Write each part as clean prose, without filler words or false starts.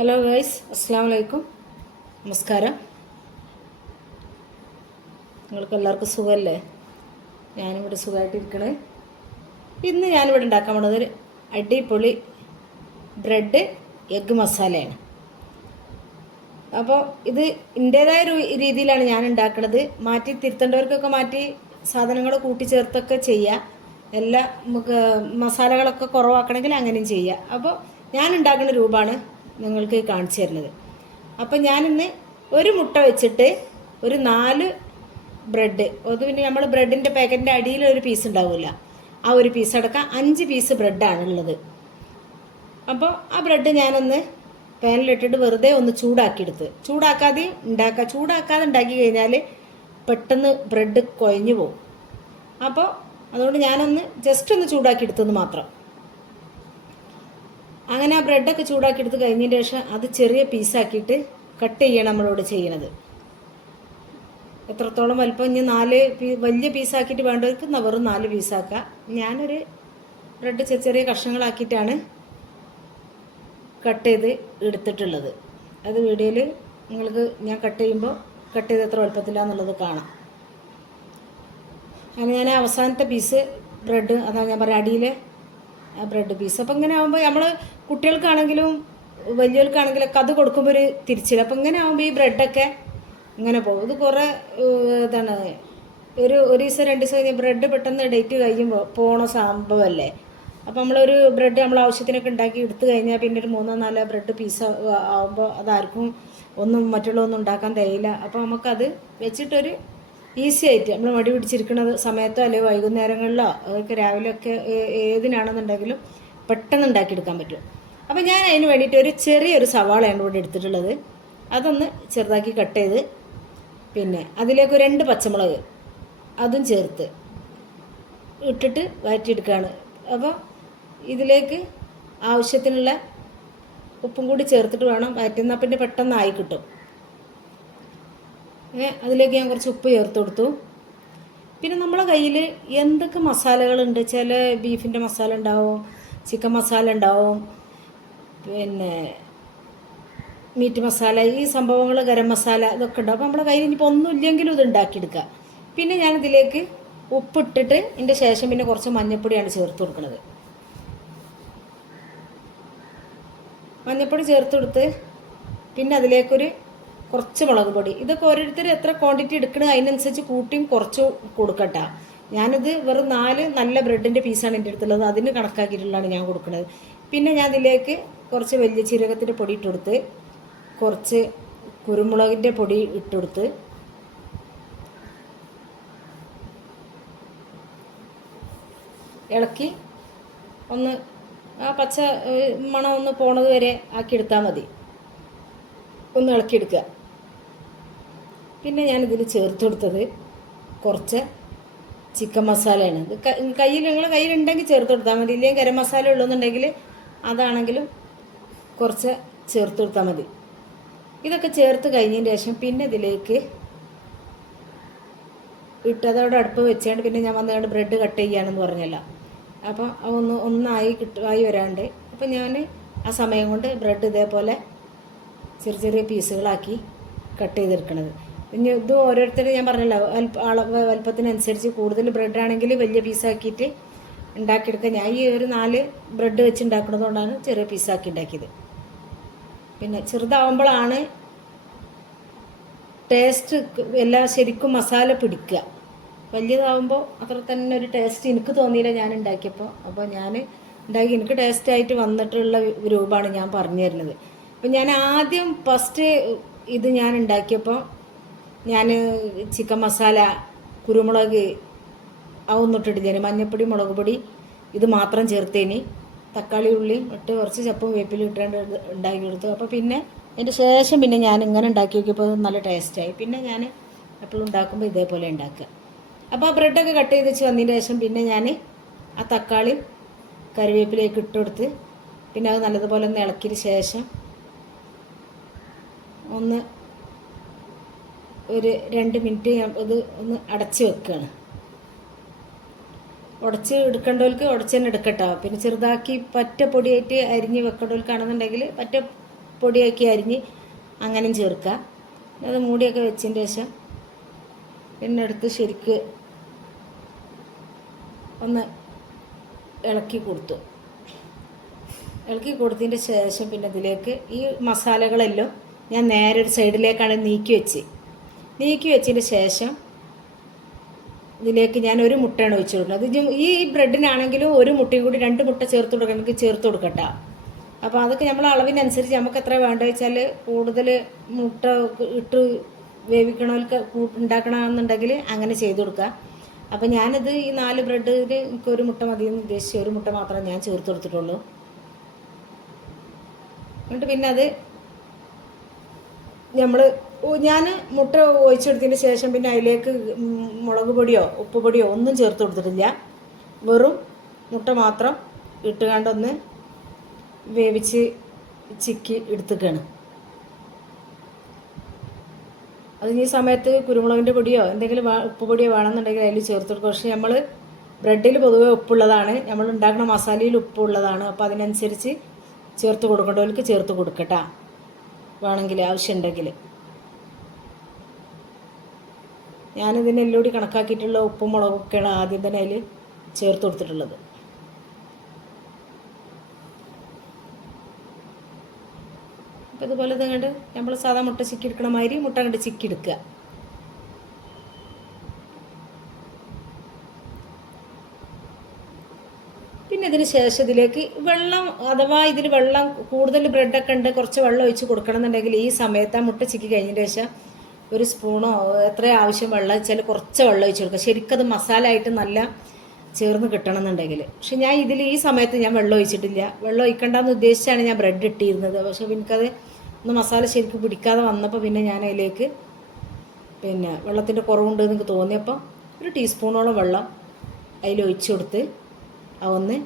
Hello guys, അസ്സാം വലൈക്കും. നമസ്കാരം. നിങ്ങൾക്ക് എല്ലാവർക്കും സുഖമല്ലേ? ഞാനിവിടെ സുഖമായിട്ടിരിക്കണേ. ഇന്ന് ഞാനിവിടെ ഉണ്ടാക്കാൻ പോണത് ഒരു അടിപൊളി ബ്രെഡ് എഗ്ഗ് മസാലയാണ്. അപ്പോൾ ഇത് എൻ്റേതായ ഒരു രീതിയിലാണ് ഞാൻ ഉണ്ടാക്കുന്നത്. മാറ്റി തിരുത്തേണ്ടവർക്കൊക്കെ മാറ്റി സാധനങ്ങൾ കൂട്ടിച്ചേർത്തൊക്കെ ചെയ്യുക. എല്ലാ മസാലകളൊക്കെ കുറവാക്കണമെങ്കിൽ അങ്ങനെയും ചെയ്യുക. അപ്പോൾ ഞാൻ ഉണ്ടാക്കുന്ന രൂപമാണ് നിങ്ങൾക്ക് കാണിച്ചു തരുന്നത്. അപ്പം ഞാനിന്ന് ഒരു മുട്ട വെച്ചിട്ട് ഒരു 4 ബ്രെഡ്, അത് പിന്നെ നമ്മൾ ബ്രെഡിൻ്റെ പാക്കറ്റിൻ്റെ അടിയിൽ ഒരു പീസ് ഉണ്ടാവില്ല, ആ ഒരു പീസ് അടക്കം 5 പീസ് ബ്രെഡാണ് ഉള്ളത്. അപ്പോൾ ആ ബ്രെഡ് ഞാനൊന്ന് പാനിലിട്ടിട്ട് വെറുതെ ഒന്ന് ചൂടാക്കാതെ ഉണ്ടാക്കി കഴിഞ്ഞാൽ പെട്ടെന്ന് ബ്രെഡ് കുഴഞ്ഞു പോകും. അപ്പോൾ അതുകൊണ്ട് ഞാനൊന്ന് ജസ്റ്റ് ഒന്ന് ചൂടാക്കിയെടുത്തെന്ന് മാത്രം. അങ്ങനെ ആ ബ്രെഡൊക്കെ ചൂടാക്കിയെടുത്ത് കഴിഞ്ഞതിന് ശേഷം അത് ചെറിയ പീസാക്കിയിട്ട് കട്ട് ചെയ്യണം നമ്മളോട് ചെയ്യണത്. എത്രത്തോളം വലുപ്പം, ഇനി 4 വലിയ പീസാക്കിയിട്ട് വേണ്ടവർക്ക് വെറും 4 പീസാക്കുക. ഞാനൊരു ബ്രെഡ് ചെറിയ കഷ്ണങ്ങളാക്കിയിട്ടാണ് കട്ട് ചെയ്ത് എടുത്തിട്ടുള്ളത്. അത് വീഡിയോയിൽ നിങ്ങൾക്ക് ഞാൻ കട്ട് ചെയ്ത് എത്ര വലുപ്പത്തിലാന്നുള്ളത് കാണാം. അങ്ങനെ ഞാൻ അവസാനത്തെ പീസ് ബ്രെഡ്, അതാണ് ഞാൻ പറയാം, അടിയിലെ ബ്രെഡ് പീസ്. അപ്പം ഇങ്ങനെ ആകുമ്പോൾ നമ്മൾ കുട്ടികൾക്കാണെങ്കിലും വലിയവർക്കാണെങ്കിലൊക്കെ അത് കൊടുക്കുമ്പോൾ ഒരു തിരിച്ചില്ല. അപ്പം ഇങ്ങനെ ആകുമ്പോൾ ഈ ബ്രെഡൊക്കെ ഇങ്ങനെ പോകും. ഇത് കുറേ ഇതാണ്, ഒരു ദിവസം 2 ദിവസം കഴിഞ്ഞ് ബ്രെഡ് പെട്ടെന്ന് ഡേറ്റ് കഴിയുമ്പോൾ പോണ സംഭവമല്ലേ. അപ്പോൾ നമ്മളൊരു ബ്രെഡ് നമ്മൾ ആവശ്യത്തിനൊക്കെ ഉണ്ടാക്കി എടുത്തു കഴിഞ്ഞാൽ പിന്നെ ഒരു 3-4 ബ്രെഡ് പീസ് ആകുമ്പോൾ അതാർക്കും മറ്റുള്ളതൊന്നും ഉണ്ടാക്കാൻ തയ്യില്ല. അപ്പോൾ നമുക്കത് വെച്ചിട്ടൊരു ഈസി ആയിട്ട് നമ്മൾ മടി പിടിച്ചിരിക്കുന്ന സമയത്തോ അല്ലെങ്കിൽ വൈകുന്നേരങ്ങളിലോ അതൊക്കെ രാവിലെയൊക്കെ ഏതിനാണെന്നുണ്ടെങ്കിലും പെട്ടെന്ന് ഉണ്ടാക്കിയെടുക്കാൻ പറ്റും. അപ്പോൾ ഞാൻ അതിന് വേണ്ടിയിട്ട് ഒരു ചെറിയൊരു സവാളയാണ് ഇവിടെ എടുത്തിട്ടുള്ളത്. അതൊന്ന് ചെറുതാക്കി കട്ട് ചെയ്ത്, പിന്നെ അതിലേക്ക് 2 പച്ചമുളക് അതും ചേർത്ത് ഇട്ടിട്ട് വഴറ്റിയെടുക്കുകയാണ്. അപ്പോൾ ഇതിലേക്ക് ആവശ്യത്തിനുള്ള ഉപ്പും കൂടി ചേർത്തിട്ട് വേണം വഴറ്റുന്ന, പിന്നെ പെട്ടെന്ന് ആയി കിട്ടും. അതിലേക്ക് ഞാൻ കുറച്ച് ഉപ്പ് ചേർത്ത് കൊടുത്തു. പിന്നെ നമ്മളെ കയ്യിൽ എന്തൊക്കെ മസാലകളുണ്ട്, ചില ബീഫിൻ്റെ മസാല ഉണ്ടാവും, ചിക്കൻ മസാല ഉണ്ടാവും, പിന്നെ മീറ്റ് മസാല, ഈ സംഭവങ്ങൾ, ഗരം മസാല, ഇതൊക്കെ ഉണ്ടാവും. അപ്പോൾ നമ്മളെ കയ്യിൽ ഇനിയിപ്പോൾ ഒന്നും ഇല്ലെങ്കിലും ഇത് ഉണ്ടാക്കിയെടുക്കുക. പിന്നെ ഞാനിതിലേക്ക് ഉപ്പിട്ടിട്ട് ഇതിൻ്റെ ശേഷം പിന്നെ കുറച്ച് മഞ്ഞൾപ്പൊടിയാണ് ചേർത്ത് കൊടുക്കുന്നത്. മഞ്ഞൾപ്പൊടി ചേർത്ത് കൊടുത്ത് പിന്നെ അതിലേക്കൊരു കുറച്ച് മുളക് പൊടി. ഇതൊക്കെ ഓരോരുത്തർ എത്ര ക്വാണ്ടിറ്റി എടുക്കണത് അതിനനുസരിച്ച് കൂട്ടിയും കുറച്ച് കൊടുക്കട്ടെ. ഞാനിത് വെറും 4 നല്ല ബ്രെഡിൻ്റെ പീസാണ് എൻ്റെ അടുത്തുള്ളത്, അതിന് കണക്കാക്കിയിട്ടുള്ളതാണ് ഞാൻ കൊടുക്കുന്നത്. പിന്നെ ഞാൻ ഇതിലേക്ക് കുറച്ച് വലിയ ജീരകത്തിൻ്റെ പൊടി ഇട്ടുകൊടുത്ത്, കുറച്ച് കുരുമുളകിൻ്റെ പൊടി ഇട്ടുകൊടുത്ത്, ഇളക്കി ഒന്ന് ആ പച്ച മണം ഒന്ന് പോണത് വരെ ആക്കിയെടുത്താൽ മതി. ഒന്ന് ഇളക്കിയെടുക്കുക. പിന്നെ ഞാനിതിൽ ചേർത്ത് കൊടുത്തത് കുറച്ച് ചിക്കൻ മസാലയാണ്. ഇത് നിങ്ങളുടെ കയ്യിലുണ്ടെങ്കിൽ ചേർത്ത് കൊടുത്താൽ മതി, ഇല്ലെങ്കിൽ ഗരം മസാല ഉള്ളതെന്നുണ്ടെങ്കിൽ അതാണെങ്കിലും കുറച്ച് ചേർത്ത് കൊടുത്താൽ മതി. ഇതൊക്കെ ചേർത്ത് കഴിഞ്ഞതിന് ശേഷം പിന്നെ ഇതിലേക്ക് അതവിടെ അടുപ്പ് വെച്ചുകൊണ്ട് പിന്നെ ഞാൻ വന്നുകൊണ്ട് ബ്രെഡ് കട്ട് ചെയ്യാനെന്ന് പറഞ്ഞല്ലോ. അപ്പോൾ ഒന്നായി വരാണ്ട്, അപ്പം ഞാൻ ആ സമയം കൊണ്ട് ബ്രെഡ് ഇതേപോലെ ചെറിയ പീസുകളാക്കി കട്ട് ചെയ്തെടുക്കണത്. ഇനി ഇത് ഓരോരുത്തരും ഞാൻ പറഞ്ഞല്ലോ വലുപ്പത്തിനനുസരിച്ച്, കൂടുതൽ ബ്രെഡാണെങ്കിൽ വലിയ പീസാക്കിയിട്ട് ഉണ്ടാക്കിയെടുക്കുക. ഞാൻ ഈ ഒരു 4 ബ്രെഡ് വെച്ച് ഉണ്ടാക്കുന്നതുകൊണ്ടാണ് ചെറിയ പീസാക്കി ഉണ്ടാക്കിയത്. പിന്നെ ചെറുതാവുമ്പോഴാണ് ടേസ്റ്റ് എല്ലാം ശരിക്കും മസാല പിടിക്കുക. വലിയതാവുമ്പോൾ അത്ര തന്നെ ഒരു ടേസ്റ്റ് എനിക്ക് തോന്നിയില്ല ഞാൻ ഉണ്ടാക്കിയപ്പോൾ. അപ്പോൾ ഞാൻ ഉണ്ടാക്കി എനിക്ക് ടേസ്റ്റായിട്ട് വന്നിട്ടുള്ള രൂപമാണ് ഞാൻ പറഞ്ഞു തരുന്നത്. അപ്പം ഞാൻ ആദ്യം ഫസ്റ്റ് ഇത് ഞാൻ ഉണ്ടാക്കിയപ്പോൾ ഞാൻ ചിക്കൻ മസാല, കുരുമുളക് അതൊന്നും ഇട്ടിട്ടില്ല, മഞ്ഞൾപ്പൊടി, മുളക് പൊടി ഇത് മാത്രം ചേർത്തേനി, തക്കാളി ഉള്ളിയും ഇട്ട് കുറച്ച് ചപ്പും വേപ്പിലും ഇട്ടുകൊണ്ട് ഉണ്ടാക്കി കൊടുത്തു. അപ്പോൾ പിന്നെ അതിൻ്റെ ശേഷം പിന്നെ ഞാൻ ഇങ്ങനെ ഉണ്ടാക്കി നോക്കിയപ്പോൾ നല്ല ടേസ്റ്റായി. പിന്നെ ഞാൻ എപ്പോഴും ഉണ്ടാക്കുമ്പോൾ ഇതേപോലെ ഉണ്ടാക്കുക. അപ്പോൾ ആ ബ്രെഡൊക്കെ കട്ട് ചെയ്ത് വെച്ച് വന്നതിന് ശേഷം പിന്നെ ഞാൻ ആ തക്കാളി കറിവേപ്പിലേക്ക് ഇട്ട് കൊടുത്ത് പിന്നെ അത് നല്ലതുപോലെ ഒന്ന് ഇളക്കിയതിന് ശേഷം ഒരു 2 മിനിറ്റ് ഇത് ഒന്ന് അടച്ച് വെക്കുകയാണ്. ഉടച്ച് എടുക്കേണ്ടവർക്ക് ഉടച്ച് തന്നെ എടുക്കട്ടോ. പിന്നെ ചെറുതാക്കി പറ്റ പൊടിയായിട്ട് അരിഞ്ഞ് വെക്കേണ്ടവർക്കാണെന്നുണ്ടെങ്കിൽ പറ്റ പൊടിയാക്കി അരിഞ്ഞ് അങ്ങനെയും ചേർക്കുക. അത് മൂടിയൊക്കെ വെച്ചതിന് ശേഷം പിന്നെ എടുത്ത് ശരിക്ക് ഒന്ന് ഇളക്കി കൊടുത്തതിൻ്റെ ശേഷം പിന്നെ ഇതിലേക്ക് ഈ മസാലകളെല്ലാം ഞാൻ നേരെ ഒരു സൈഡിലേക്കാണ് നീക്കി വെച്ചതിന് ശേഷം ഇതിലേക്ക് ഞാൻ ഒരു മുട്ടയാണ് ഒഴിച്ച് കൊടുക്കുന്നത്. ഇത് ഈ ബ്രെഡിനാണെങ്കിലും ഒരു മുട്ടയും കൂടി 2 മുട്ട ചേർത്ത് കൊടുക്കണമെങ്കിൽ ചേർത്ത് കൊടുക്കട്ടോ. അപ്പോൾ അതൊക്കെ നമ്മൾ അളവിനനുസരിച്ച് നമുക്ക് എത്ര വേണ്ടത് വെച്ചാൽ കൂടുതൽ മുട്ട ഇട്ട് വേവിക്കണവർക്ക് ഉണ്ടാക്കണമെന്നുണ്ടെങ്കിൽ അങ്ങനെ ചെയ്ത് കൊടുക്കുക. അപ്പോൾ ഞാനിത് ഈ 4 ബ്രെഡിൽ എനിക്ക് ഒരു മുട്ട മതിയെന്ന് ഉദ്ദേശിച്ച് ഒരു മുട്ട മാത്രമേ ഞാൻ ചേർത്ത് കൊടുത്തിട്ടുള്ളൂ. എന്നിട്ട് പിന്നെ അത് ഞാൻ മുട്ട ഒഴിച്ചെടുത്തതിന് ശേഷം പിന്നെ അതിലേക്ക് മുളക് പൊടിയോ ഉപ്പ് പൊടിയോ ഒന്നും ചേർത്ത് കൊടുത്തിട്ടില്ല. വെറും മുട്ട മാത്രം ഇട്ടുകൊണ്ടൊന്ന് വേവിച്ച് ചിക്കി എടുത്തിക്കാണ്. അത് ഈ സമയത്ത് കുരുമുളകിൻ്റെ പൊടിയോ എന്തെങ്കിലും ഉപ്പ് പൊടിയോ വേണമെന്നുണ്ടെങ്കിൽ അതിൽ ചേർത്ത് കൊടുക്കും. പക്ഷേ നമ്മൾ ബ്രെഡിൽ പൊതുവെ ഉപ്പുള്ളതാണ്, നമ്മൾ ഉണ്ടാക്കുന്ന മസാലയിൽ ഉപ്പുള്ളതാണ്. അപ്പോൾ അതിനനുസരിച്ച് ചേർത്ത് കൊടുക്കേണ്ടവർക്ക് ചേർത്ത് കൊടുക്കട്ടാ, വേണമെങ്കിൽ ആവശ്യമുണ്ടെങ്കിൽ. ഞാനിതിനെല്ലാം കൂടി കണക്കാക്കിയിട്ടുള്ള ഉപ്പും മുളകൊക്കെയാണ് ആദ്യം തന്നെ അതിൽ ചേർത്ത് കൊടുത്തിട്ടുള്ളത്. അപ്പോൾ ഇതുപോലെ കണ്ട് നമ്മൾ സാധാ മുട്ട ചിക്കി എടുക്കണ മാതിരി മുട്ട കണ്ട് ചിക്കി എടുക്കുക. പിന്നെ ഇതിന് ശേഷം ഇതിലേക്ക് വെള്ളം, അഥവാ ഇതിൽ വെള്ളം കൂടുതൽ ബ്രെഡൊക്കെ ഉണ്ട് കുറച്ച് വെള്ളം ഒഴിച്ച് കൊടുക്കണം എന്നുണ്ടെങ്കിൽ ഈ സമയത്ത് ആ മുട്ട ചിക്കി കഴിഞ്ഞതിന് ശേഷം ഒരു സ്പൂണോ എത്ര ആവശ്യം വെള്ളം വെച്ചാൽ കുറച്ച് വെള്ളം ഒഴിച്ച് കൊടുക്കുക. ശരിക്കത് മസാല ആയിട്ട് നല്ല ചേർന്ന് കിട്ടണം എന്നുണ്ടെങ്കിൽ. പക്ഷെ ഞാൻ ഇതിൽ ഈ സമയത്ത് ഞാൻ വെള്ളം ഒഴിച്ചിട്ടില്ല. വെള്ളം ഒഴിക്കണ്ടെന്ന് ഉദ്ദേശിച്ചാണ് ഞാൻ ബ്രെഡ് ഇട്ടിരുന്നത്. പക്ഷെ എനിക്കത് ഒന്ന് മസാല ശരിക്കും പിടിക്കാതെ വന്നപ്പോൾ പിന്നെ ഞാൻ അതിലേക്ക് പിന്നെ വെള്ളത്തിൻ്റെ കുറവുണ്ട് എന്ന് എനിക്ക് തോന്നിയപ്പോൾ ഒരു ടീസ്പൂണോളം വെള്ളം അതിൽ ഒഴിച്ച് കൊടുത്ത് അതൊന്ന്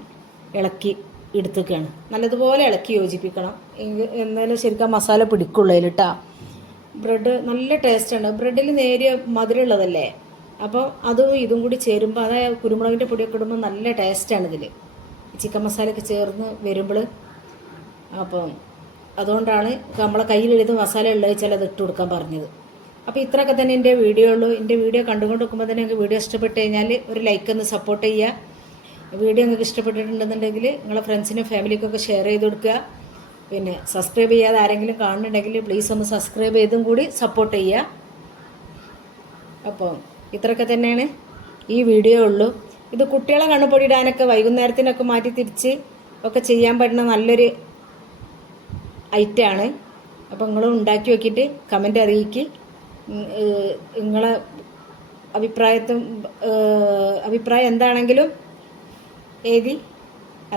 ഇളക്കി എടുത്തേക്കാണ്. നല്ലതുപോലെ ഇളക്കി യോജിപ്പിക്കണം, എന്നാലും ശരിക്കും മസാല പിടിക്കുള്ളൂ അതിലിട്ടാ. ബ്രെഡ് നല്ല ടേസ്റ്റാണ്. ബ്രെഡിൽ നേരിയ മധുരമുള്ളതല്ലേ, അപ്പോൾ അതും ഇതും കൂടി ചേരുമ്പോൾ, അതായത് കുരുമുളകിൻ്റെ പൊടിയൊക്കെ ഇടുമ്പോൾ നല്ല ടേസ്റ്റാണ് ഇതിൽ ചിക്കൻ മസാലയൊക്കെ ചേർന്ന് വരുമ്പോൾ. അപ്പം അതുകൊണ്ടാണ് നമ്മളെ കയ്യിലെഴുതി മസാല ഉള്ളത് വെച്ചാൽ അത് ഇട്ട് കൊടുക്കാൻ പറഞ്ഞത്. അപ്പോൾ ഇത്രയൊക്കെ തന്നെ എൻ്റെ വീഡിയോ ഉള്ളൂ. എൻ്റെ വീഡിയോ കണ്ടുകൊണ്ട് വെക്കുമ്പോൾ തന്നെ നിങ്ങൾക്ക് വീഡിയോ ഇഷ്ടപ്പെട്ട് കഴിഞ്ഞാൽ ഒരു ലൈക്ക് ഒന്ന് സപ്പോർട്ട് ചെയ്യുക. വീഡിയോ നിങ്ങൾക്ക് ഇഷ്ടപ്പെട്ടിട്ടുണ്ടെന്നുണ്ടെങ്കിൽ നിങ്ങളെ ഫ്രണ്ട്സിനും ഫാമിലിക്കൊക്കെ ഷെയർ ചെയ്ത് കൊടുക്കുക. പിന്നെ സബ്സ്ക്രൈബ് ചെയ്യാതെ ആരെങ്കിലും കാണുന്നുണ്ടെങ്കിൽ പ്ലീസ് ഒന്ന് സബ്സ്ക്രൈബ് ചെയ്തും കൂടി സപ്പോർട്ട് ചെയ്യുക. അപ്പോൾ ഇത്രയൊക്കെ തന്നെയാണ് ഈ വീഡിയോ ഉള്ളൂ. ഇത് കുട്ടികളെ കണ്ണുപൊടിയിടാനൊക്കെ വൈകുന്നേരത്തിനൊക്കെ മാറ്റി തിരിച്ച് ഒക്കെ ചെയ്യാൻ പറ്റുന്ന നല്ലൊരു ഐറ്റമാണ്. അപ്പോൾ നിങ്ങളും ഉണ്ടാക്കി നോക്കിയിട്ട് കമൻ്റ് അറിയിക്കുക. നിങ്ങളെ അഭിപ്രായം എന്താണെങ്കിലും എഴുതി